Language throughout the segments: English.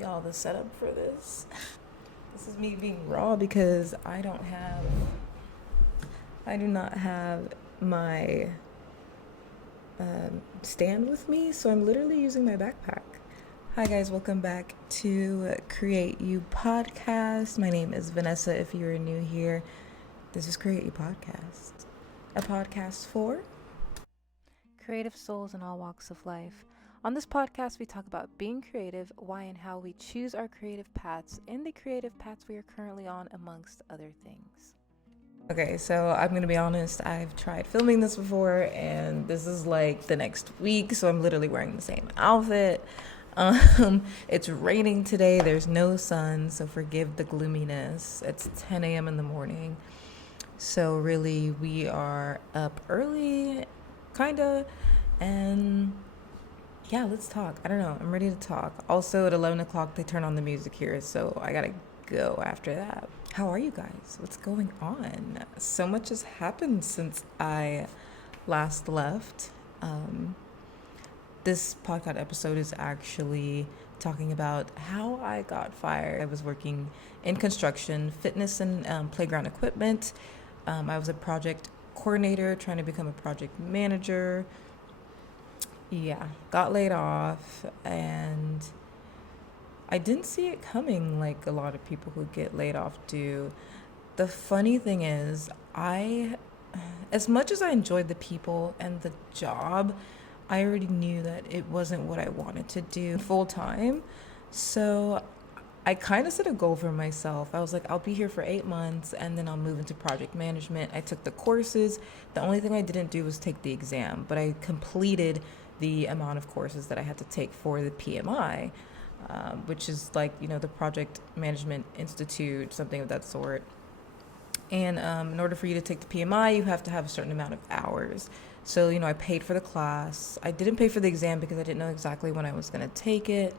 y'all the setup for this. This is me being raw because I do not have my stand with me, so I'm literally using my backpack. Hi guys, welcome back to Create You Podcast. My name is Vanessa. If you're new here, this is Create You Podcast, a podcast for creative souls in all walks of life. On this podcast, we talk about being creative, why and how we choose our creative paths, and the creative paths we are currently on, amongst other things. Okay, so I'm gonna be honest, I've tried filming this before, and this is like the next week, so I'm literally wearing the same outfit. It's raining today, there's no sun, so forgive the gloominess. It's 10 a.m. in the morning. So really, we are up early, kinda, and yeah, let's talk. I don't know. I'm ready to talk. Also, at 11 o'clock, they turn on the music here, so I gotta go after that. How are you guys? What's going on? So much has happened since I last left. This podcast episode is actually talking about how I got fired. I was working in construction, fitness, and playground equipment. I was a project coordinator trying to become a project manager. Yeah, got laid off, and I didn't see it coming like a lot of people who get laid off do. The funny thing is, as much as I enjoyed the people and the job, I already knew that it wasn't what I wanted to do full time. So I kind of set a goal for myself. I was like, I'll be here for 8 months and then I'll move into project management. I took the courses. The only thing I didn't do was take the exam, but I completed the amount of courses that I had to take for the PMI, which is like, the Project Management Institute, something of that sort. And in order for you to take the PMI, you have to have a certain amount of hours. So, I paid for the class. I didn't pay for the exam because I didn't know exactly when I was going to take it.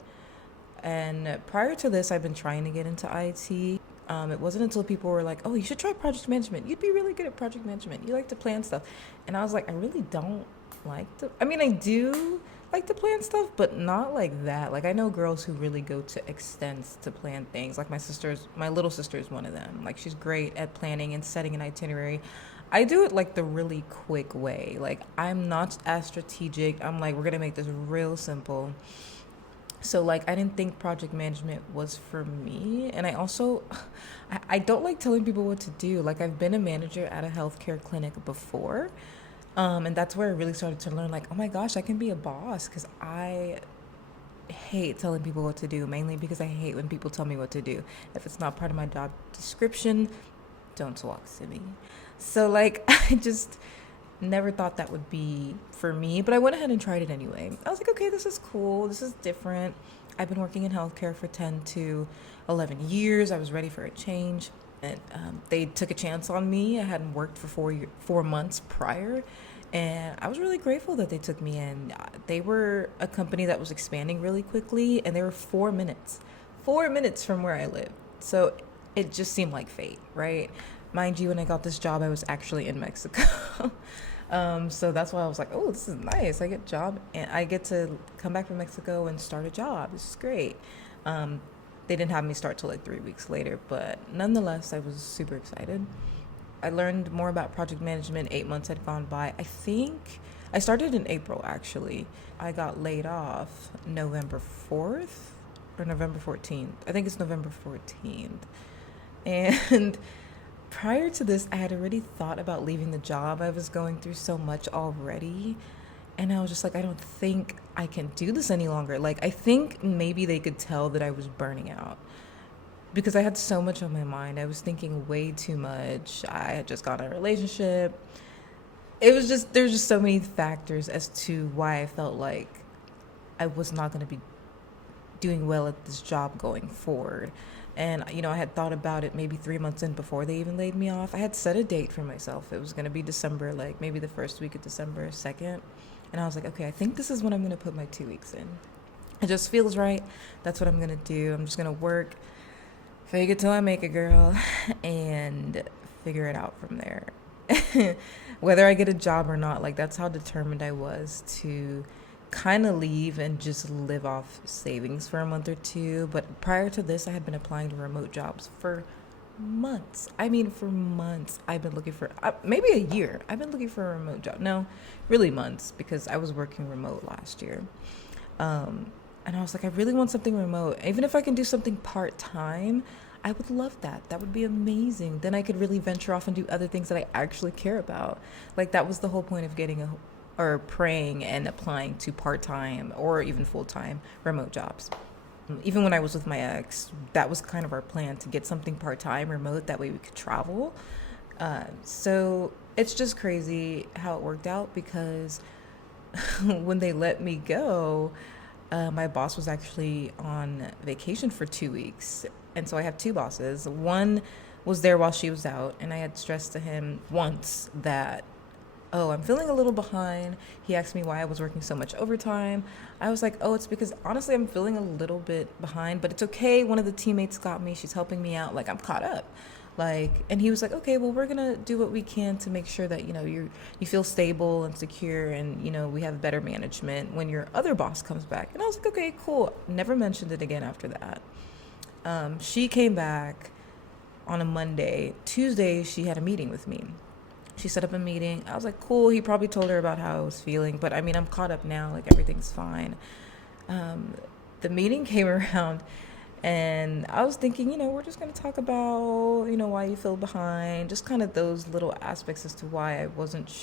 And prior to this, I've been trying to get into IT. It wasn't until people were like, oh, you should try project management. You'd be really good at project management. You like to plan stuff. And I was like, I really don't I do like to plan stuff, but not like that. Like, I know girls who really go to extents to plan things. Like my little sister is one of them. Like, she's great at planning and setting an itinerary. I do it like the really quick way. Like, I'm not as strategic. I'm like, we're going to make this real simple. So, like, I didn't think project management was for me. And I also, I don't like telling people what to do. Like, I've been a manager at a healthcare clinic before. And that's where I really started to learn, like, oh my gosh, I can be a boss, because I hate telling people what to do, mainly because I hate when people tell me what to do. If it's not part of my job description, don't talk to me. So, like, I just never thought that would be for me, but I went ahead and tried it anyway. I was like, okay, this is cool. This is different. I've been working in healthcare for 10 to 11 years. I was ready for a change. And they took a chance on me. I hadn't worked for 4 months prior, and I was really grateful that they took me in. They were a company that was expanding really quickly, and they were 4 minutes from where I live. So it just seemed like fate, right? Mind you, when I got this job, I was actually in Mexico. So that's why I was like, oh, this is nice. I get a job, and I get to come back from Mexico and start a job. This is great. They didn't have me start till like 3 weeks later, but nonetheless, I was super excited. I learned more about project management. 8 months had gone by. I think I started in April, actually. I got laid off November 4th or November 14th. I think it's November 14th. And prior to this, I had already thought about leaving the job. I was going through so much already. And I was just like, I don't think I can do this any longer. Like, I think maybe they could tell that I was burning out because I had so much on my mind. I was thinking way too much. I had just gotten a relationship. There's just so many factors as to why I felt like I was not going to be doing well at this job going forward. And, I had thought about it maybe 3 months in before they even laid me off. I had set a date for myself. It was going to be December, like maybe the first week of December 2nd. And I was like, okay, I think this is when I'm going to put my 2 weeks in. It just feels right. That's what I'm going to do. I'm just going to work, fake it till I make it, girl, and figure it out from there. Whether I get a job or not, like, that's how determined I was to kind of leave and just live off savings for a month or two. But prior to this, I had been applying to remote jobs for months. I mean, for months. I've been looking for maybe a year. I've been looking for a remote job. No, really months, because I was working remote last year. And I was like, I really want something remote. Even if I can do something part time, I would love that. That would be amazing. Then I could really venture off and do other things that I actually care about. Like, that was the whole point of getting or praying and applying to part time or even full time remote jobs. Even when I was with my ex, that was kind of our plan, to get something part time remote. That way we could travel. So it's just crazy how it worked out, because when they let me go, my boss was actually on vacation for 2 weeks. And so I have two bosses. One was there while she was out, and I had stressed to him once that, oh, I'm feeling a little behind. He asked me why I was working so much overtime. I was like, oh, it's because honestly I'm feeling a little bit behind, but it's okay. One of the teammates got me. She's helping me out. Like, I'm caught up. Like, and he was like, okay, well, we're gonna do what we can to make sure that, you feel stable and secure, and we have better management when your other boss comes back. And I was like, okay, cool. Never mentioned it again after that. She came back on a Monday. Tuesday, she had a meeting with me. She set up a meeting. I was like, cool. He probably told her about how I was feeling, but I mean, I'm caught up now. Like, everything's fine. The meeting came around, and I was thinking, we're just going to talk about, why you feel behind, just kind of those little aspects as to why I wasn't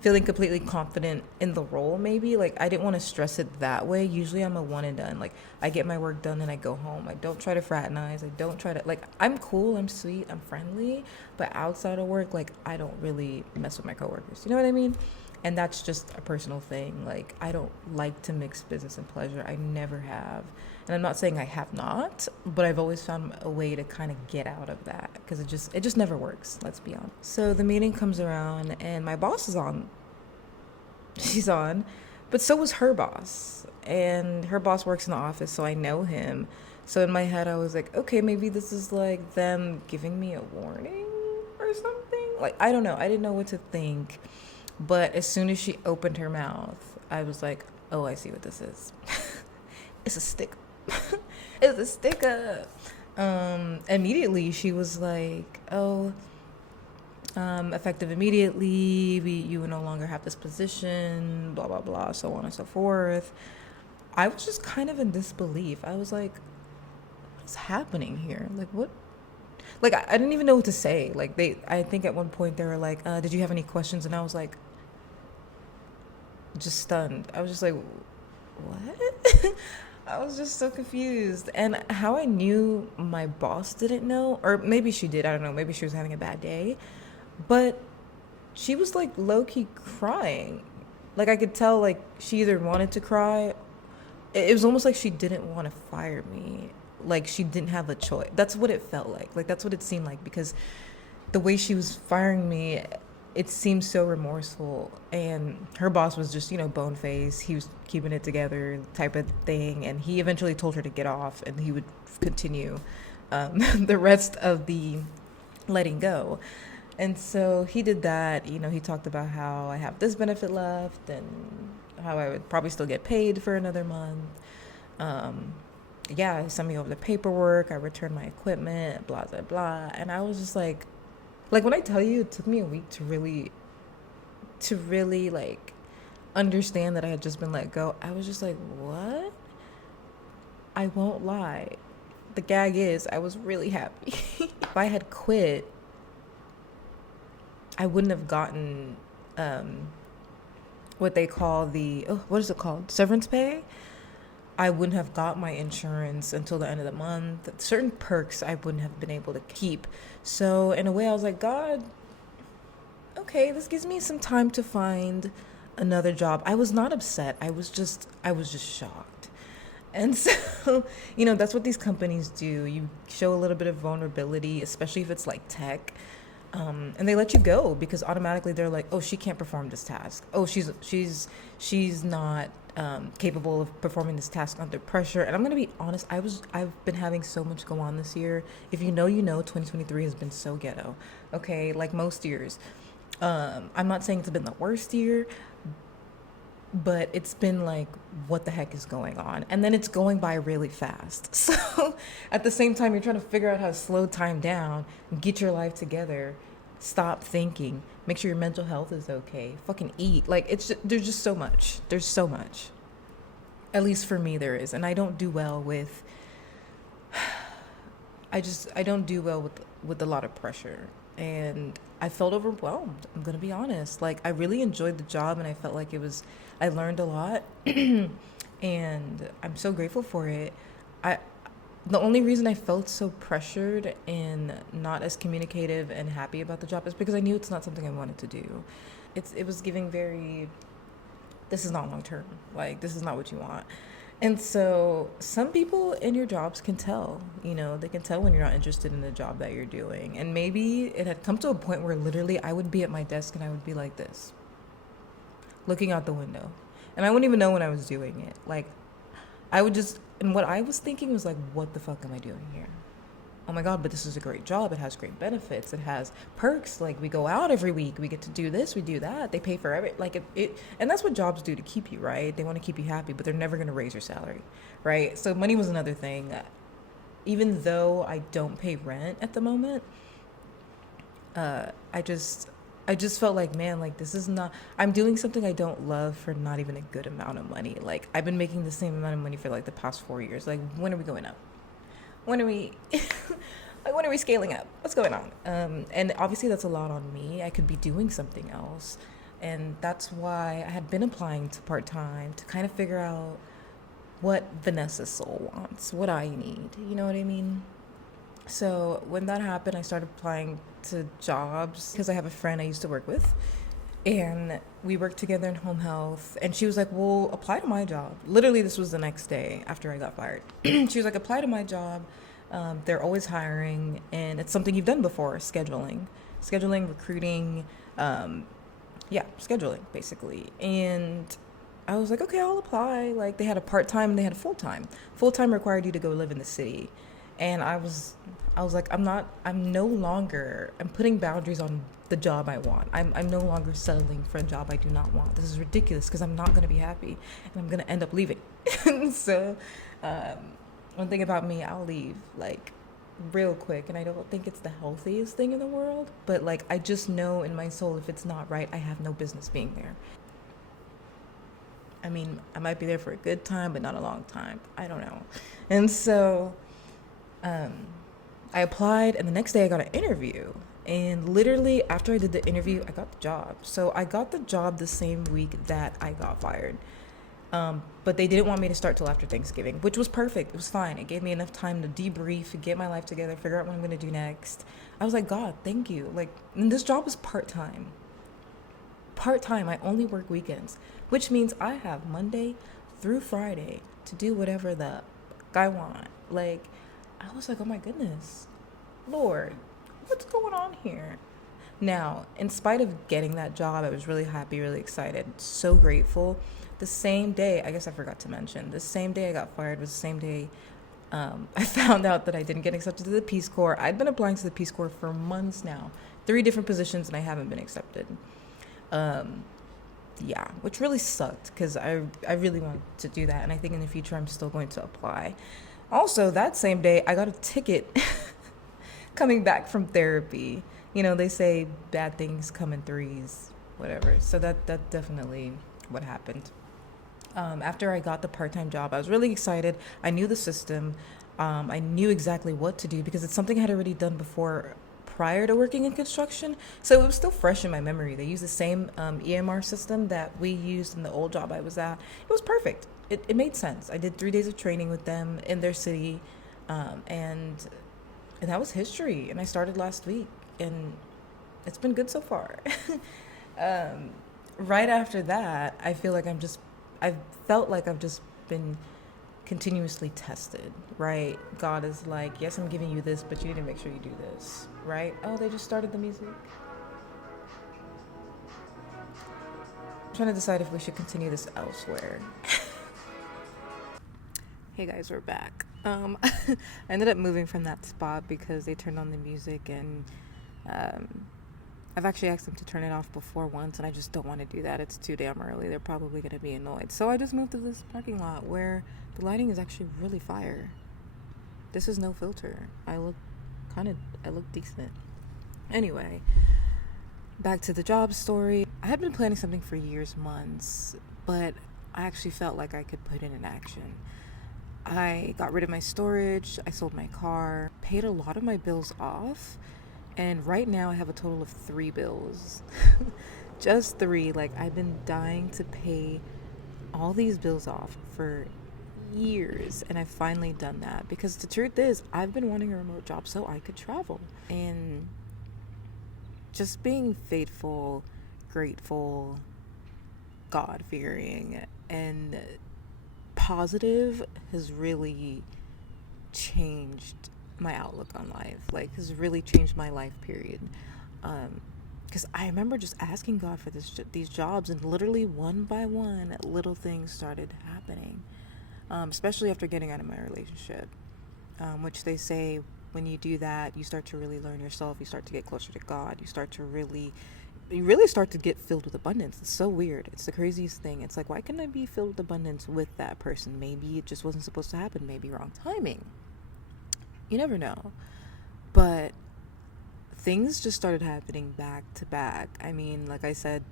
feeling completely confident in the role, maybe. Like, I didn't want to stress it that way. Usually I'm a one and done. Like, I get my work done and I go home. I don't try to fraternize. I don't try to, like, I'm cool, I'm sweet, I'm friendly, but outside of work, like, I don't really mess with my coworkers. You know what I mean? And that's just a personal thing. Like, I don't like to mix business and pleasure. I never have. And I'm not saying I have not, but I've always found a way to kind of get out of that, because it just never works, let's be honest. So the meeting comes around, and my boss is on. She's on, but so was her boss. And her boss works in the office, so I know him. So in my head, I was like, okay, maybe this is like them giving me a warning or something. Like, I don't know. I didn't know what to think. But as soon as she opened her mouth, I was like, oh, I see what this is. It's a stick. It's a sticker. Immediately she was like, oh, effective immediately, you no longer have this position, blah, blah, blah, so on and so forth. I was just kind of in disbelief. I was like, what's happening here? Like, what? Like, I didn't even know what to say. Like, I think at one point they were like, did you have any questions? And I was like, just stunned. I was just like, what? I was just so confused. And how I knew my boss didn't know, or maybe she did, I don't know, maybe she was having a bad day, but she was like low-key crying. Like, I could tell, like, she either wanted to cry. It was almost like she didn't want to fire me. Like, she didn't have a choice. That's what it felt like. Like, that's what it seemed like, because the way she was firing me, it seemed so remorseful. And her boss was just, bone-faced. He was keeping it together type of thing. And he eventually told her to get off, and he would continue the rest of the letting go. And so he did that. He talked about how I have this benefit left and how I would probably still get paid for another month. He sent me over the paperwork. I returned my equipment, blah, blah, blah. And I was just like when I tell you, it took me a week to really like understand that I had just been let go. I was just like, what? I won't lie. The gag is, I was really happy. If I had quit, I wouldn't have gotten what they call what is it called? Severance pay? I wouldn't have got my insurance until the end of the month. Certain perks I wouldn't have been able to keep. So in a way, I was like, God, okay, this gives me some time to find another job. I was not upset. I was just shocked. And so, that's what these companies do. You show a little bit of vulnerability, especially if it's like tech. And they let you go because automatically they're like, oh, she can't perform this task. Oh, she's not capable of performing this task under pressure. And I'm going to be honest, I've been having so much go on this year. If 2023 has been so ghetto. Okay, like most years. I'm not saying it's been the worst year, but it's been like, what the heck is going on? And then it's going by really fast. So at the same time, you're trying to figure out how to slow time down, get your life together, stop thinking, make sure your mental health is okay, fucking eat. Like, there's just so much. There's so much. At least for me, there is. And I don't do well with, I don't do well with a lot of pressure. And I felt overwhelmed. I'm going to be honest. Like, I really enjoyed the job and I felt like I learned a lot. And I'm so grateful for it. The only reason I felt so pressured and not as communicative and happy about the job is because I knew it's not something I wanted to do. It was giving very, this is not long term. Like, this is not what you want. And so some people in your jobs can tell, they can tell when you're not interested in the job that you're doing. And maybe it had come to a point where literally I would be at my desk and I would be like this, looking out the window. And I wouldn't even know when I was doing it. Like, and what I was thinking was like, what the fuck am I doing here? Oh my God, but this is a great job. It has great benefits. It has perks. Like, we go out every week. We get to do this. We do that. They pay for and that's what jobs do to keep you, right? They want to keep you happy, but they're never going to raise your salary, right? So money was another thing. Even though I don't pay rent at the moment, I just felt like, man, like, this is not, I'm doing something I don't love for not even a good amount of money. Like, I've been making the same amount of money for like the past 4 years. Like, when are we going up? When are we like, when are we scaling up? What's going on? And obviously that's a lot on me. I could be doing something else. And that's why I had been applying to part-time to kind of figure out what Vanessa's soul wants, what I need. You know what I mean? So when that happened, I started applying to jobs because I have a friend I used to work with. And we worked together in home health. And she was like, well, apply to my job. Literally, this was the next day after I got fired. She was like, apply to my job. They're always hiring. And it's something you've done before, scheduling, recruiting. Scheduling, basically. And I was like, okay, I'll apply. Like, they had a part-time and they had a full-time. Full-time required you to go live in the city. And I was like, I'm putting boundaries on the job I want. I'm no longer settling for a job I do not want. This is ridiculous because I'm not going to be happy and I'm going to end up leaving. So, one thing about me, I'll leave like real quick. And I don't think it's the healthiest thing in the world, but like, I just know in my soul, if it's not right, I have no business being there. I mean, I might be there for a good time, but not a long time. I don't know. And so, I applied, and the next day I got an interview. And literally after I did the interview, I got the job. So I got the job the same week that I got fired. But they didn't want me to start till after Thanksgiving, which was perfect. It was fine. It gave me enough time to debrief, get my life together, figure out what I'm going to do next. I was like, God, thank you. Like, and this job was part-time. Part-time. I only work weekends, which means I have Monday through Friday to do whatever the I want. Like, I was like, oh my goodness, Lord, what's going on here? Now, in spite of getting that job, I was really happy, really excited, so grateful. The same day, I guess I forgot to mention, the same day I got fired was the same day I found out that I didn't get accepted to the Peace Corps. I'd been applying to the Peace Corps for months now, 3 different positions, and I haven't been accepted. Which really sucked because I really wanted to do that, and I think in the future I'm still going to apply. Also, that same day, I got a ticket coming back from therapy. They say bad things come in threes, whatever. So that definitely what happened. After I got the part-time job, I was really excited. I knew the system. I knew exactly what to do because it's something I had already done before prior to working in construction. So it was still fresh in my memory. They used the same EMR system that we used in the old job I was at. It was perfect. It made sense. I did 3 days of training with them in their city, and that was history. And I started last week, and it's been good so far. Right after that, I felt like I've just been continuously tested, right? God is like, yes, I'm giving you this, but you need to make sure you do this, right? Oh, they just started the music. I'm trying to decide if we should continue this elsewhere. Hey guys, we're back. I ended up moving from that spot because they turned on the music, and I've actually asked them to turn it off before once, and I just don't want to do that. It's too damn early. They're probably going to be annoyed. So I just moved to this parking lot where the lighting is actually really fire. This is no filter. I look decent. Anyway, back to the job story. I had been planning something for years, months, but I actually felt like I could put it in action. I got rid of my storage, I sold my car, paid a lot of my bills off, and right now I have a total of 3 bills. Just 3. Like, I've been dying to pay all these bills off for years, and I've finally done that because the truth is I've been wanting a remote job so I could travel. And just being faithful, grateful, God-fearing, and positive has really changed my outlook on life. Like, has really changed my life, period. Because I remember just asking God for these jobs, and literally one by one, little things started happening. Especially after getting out of my relationship, which they say when you do that, you start to really learn yourself. You start to get closer to God. You really start to get filled with abundance. It's so weird. It's the craziest thing. It's like, why can't I be filled with abundance with that person? Maybe it just wasn't supposed to happen. Maybe wrong timing. You never know. But things just started happening back to back. I mean, like I said,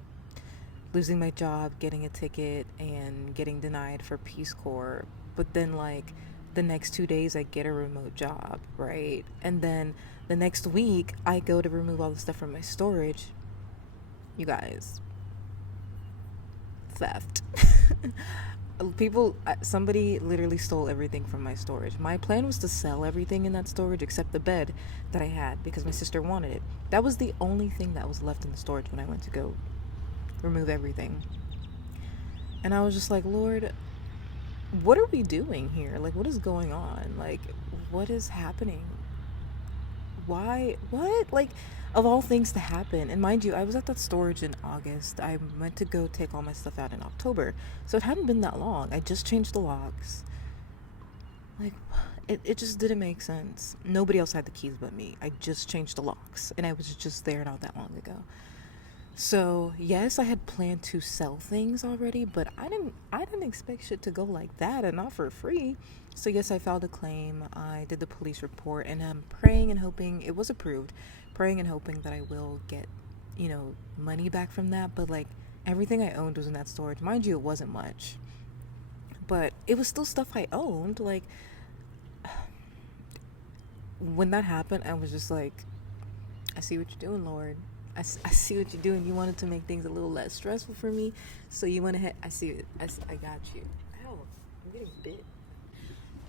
losing my job, getting a ticket, and getting denied for Peace Corps. But then, like, the next 2 days, I get a remote job, right? And then the next week, I go to remove all the stuff from my storage. You guys, theft. Somebody literally stole everything from my storage. My plan was to sell everything in that storage except the bed that I had because my sister wanted it. That was the only thing that was left in the storage when I went to go remove everything. And I was just like, Lord, what are we doing here? Like, what is going on? Like, what is happening? Why? What? Like, of all things to happen. And mind you, I was at that storage in August. I went to go take all my stuff out in October. So it hadn't been that long. I just changed the locks. Like, it just didn't make sense. Nobody else had the keys but me. I just changed the locks. And I was just there not that long ago. So yes, I had planned to sell things already, but I didn't expect shit to go like that, and not for free. So yes, I filed a claim. I did the police report, and I'm praying and hoping it was approved. Praying and hoping that I will get, money back from that. But like, everything I owned was in that storage. Mind you, it wasn't much, but it was still stuff I owned. Like, when that happened, I was just like, I see what you're doing, Lord. I see what you're doing. You wanted to make things a little less stressful for me, so you went ahead. I see it. I got you. Ow, I'm getting bit.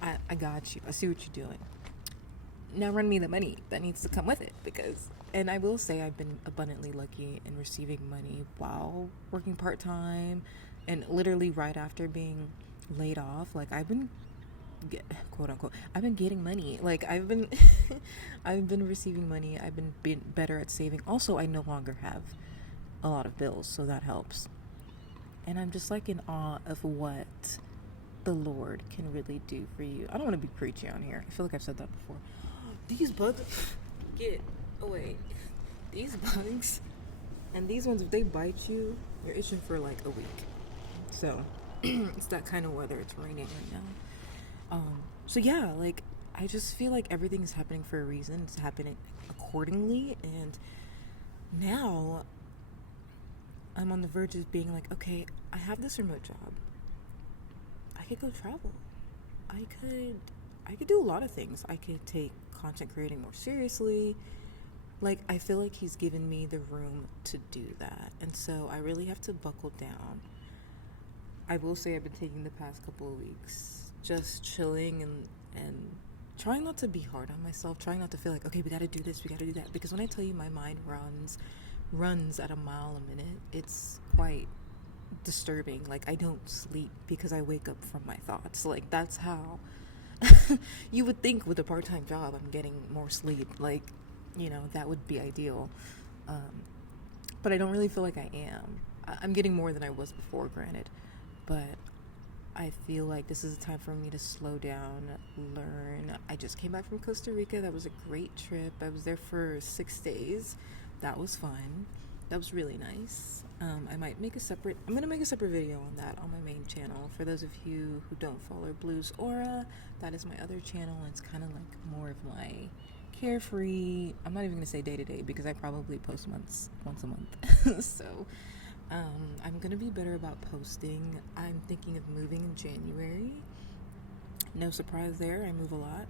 I got you. I see what you're doing. Now run me the money that needs to come with it, and I will say I've been abundantly lucky in receiving money while working part-time, and literally right after being laid off. Like, quote unquote, I've been getting money. Like, I've been I've been receiving money. I've been better at saving. Also, I no longer have a lot of bills, so that helps. And I'm just like in awe of what the Lord can really do for you. I don't want to be preachy on here. I feel like I've said that before. These bugs, get away. These bugs and these ones, if they bite you, you're itching for like a week. So it's that kind of weather. It's raining right now. So yeah, like, I just feel like everything is happening for a reason. It's happening accordingly, and now I'm on the verge of being like, okay, I have this remote job. I could go travel. I could do a lot of things. I could take content creating more seriously. Like, I feel like he's given me the room to do that, and so I really have to buckle down. I will say I've been taking the past couple of weeks just chilling and trying not to be hard on myself, trying not to feel like, okay, we gotta do this, we gotta do that. Because when I tell you my mind runs at a mile a minute, it's quite disturbing. Like, I don't sleep because I wake up from my thoughts. Like, that's how you would think with a part-time job I'm getting more sleep. Like, that would be ideal. But I don't really feel like I am. I'm getting more than I was before, granted. But I feel like this is a time for me to slow down, learn. I just came back from Costa Rica. That was a great trip. I was there for 6 days. that was fun. That was really nice. I'm gonna make a separate video on that on my main channel. For those of you who don't follow Blues Aura, that is my other channel. It's kind of like more of my carefree, I'm not even gonna say day to day because I probably post once a month. So I'm gonna be better about posting. I'm thinking of moving in January. No surprise there, I move a lot.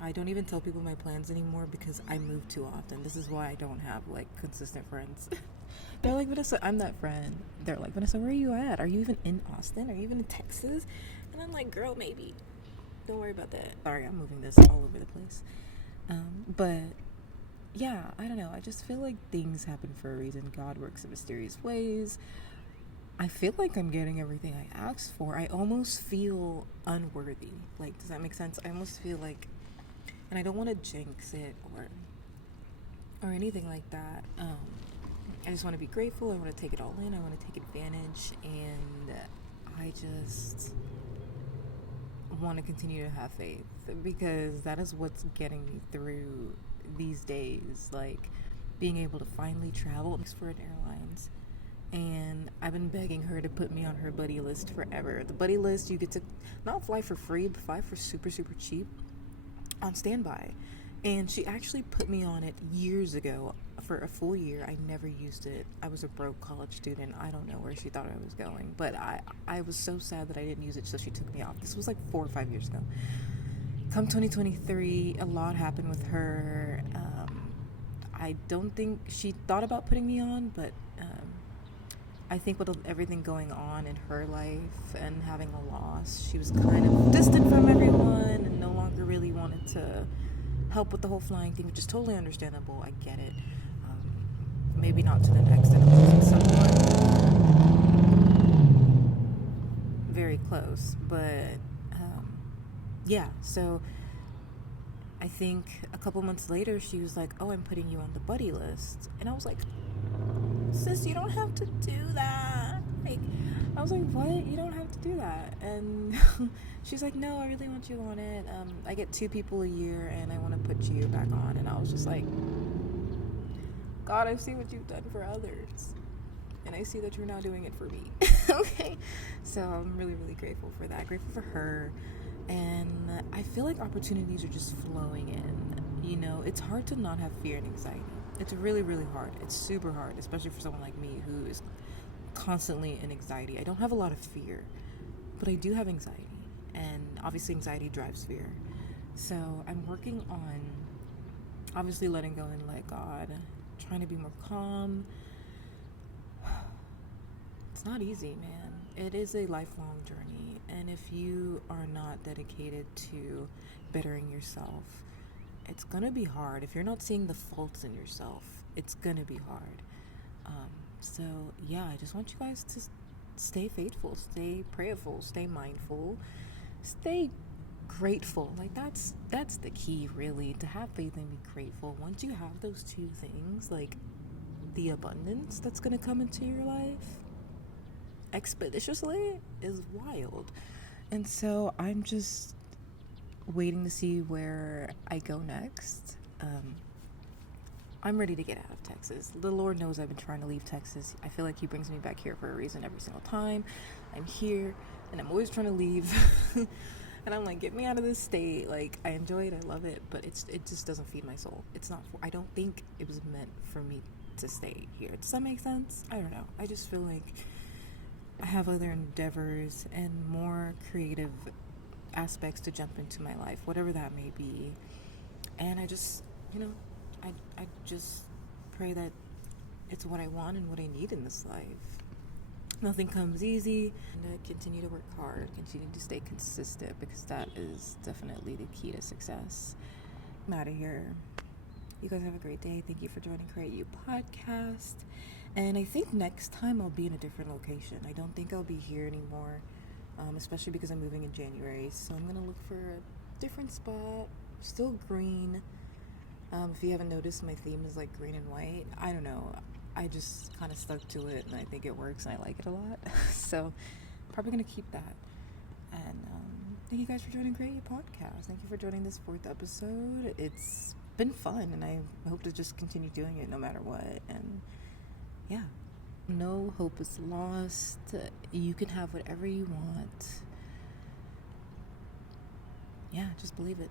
I don't even tell people my plans anymore because I move too often. This is why I don't have like consistent friends. They're like, Vanessa, I'm that friend. They're like, Vanessa, where are you at? Are you even in Austin? Are you even in Texas? And I'm like, girl, maybe. Don't worry about that. Sorry, I'm moving this all over the place. But yeah, I don't know. I just feel like things happen for a reason. God works in mysterious ways. I feel like I'm getting everything I asked for. I almost feel unworthy. Like, does that make sense? I almost feel like, and I don't want to jinx it or anything like that. I just want to be grateful. I want to take it all in. I want to take advantage, and I just want to continue to have faith because that is what's getting me through these days. Like being able to finally travel for an airlines. And I've been begging her to put me on her buddy list forever. The buddy list, you get to not fly for free, but fly for super, super cheap on standby. And she actually put me on it years ago for a full year. I never used it. I was a broke college student. I don't know where she thought I was going, but I was so sad that I didn't use it, so she took me off. This was like 4 or 5 years ago. Come 2023, a lot happened with her. I don't think she thought about putting me on, but I think with everything going on in her life and having a loss, she was kind of distant from everyone and no longer really wanted to help with the whole flying thing, which is totally understandable. I get it. Maybe not to the extent of losing someone very close, but yeah. So I think a couple months later, she was like, "Oh, I'm putting you on the buddy list," and I was like, "Sis, you don't have to do that." Like, I was like, "What? You don't have to do that." And she's like, "No, I really want you on it. I get 2 people a year, and I want to put you back on." And I was just like, God, I see what you've done for others, and I see that you're now doing it for me. Okay, so I'm really, really grateful for that. Grateful for her, and I feel like opportunities are just flowing in. You know, it's hard to not have fear and anxiety. It's really, really hard. It's super hard, especially for someone like me who is constantly in anxiety. I don't have a lot of fear, but I do have anxiety, and obviously anxiety drives fear. So I'm working on obviously letting go and let God, trying to be more calm. It's not easy, man. It is a lifelong journey, and if you are not dedicated to bettering yourself, it's gonna be hard. If you're not seeing the faults in yourself, it's gonna be hard. So yeah, I just want you guys to stay faithful, stay prayerful, stay mindful, stay grateful. Like that's the key, really, to have faith and be grateful. Once you have those 2 things, like the abundance that's gonna come into your life expeditiously is wild. And so I'm just waiting to see where I go next. I'm ready to get out of Texas. The Lord knows I've been trying to leave Texas. I feel like He brings me back here for a reason every single time. I'm here, and I'm always trying to leave. And I'm like, get me out of this state. Like, I enjoy it, I love it, but it just doesn't feed my soul. It's not. I don't think it was meant for me to stay here. Does that make sense? I don't know. I just feel like I have other endeavors and more creative aspects to jump into my life, whatever that may be. And I just, I just pray that it's what I want and what I need in this life. Nothing comes easy. And I continue to work hard, continue to stay consistent, because that is definitely the key to success. I'm out of here. You guys have a great day. Thank you for joining Veryyyy podcast. And I think next time I'll be in a different location. I don't think I'll be here anymore, especially because I'm moving in January. So I'm going to look for a different spot, still green. If you haven't noticed, my theme is like green and white. I don't know. I just kind of stuck to it, and I think it works, and I like it a lot. So probably going to keep that. And thank you guys for joining Veryyyy podcast. Thank you for joining this 4th episode. It's been fun, and I hope to just continue doing it no matter what. And yeah, no hope is lost. You can have whatever you want. Yeah, just believe it.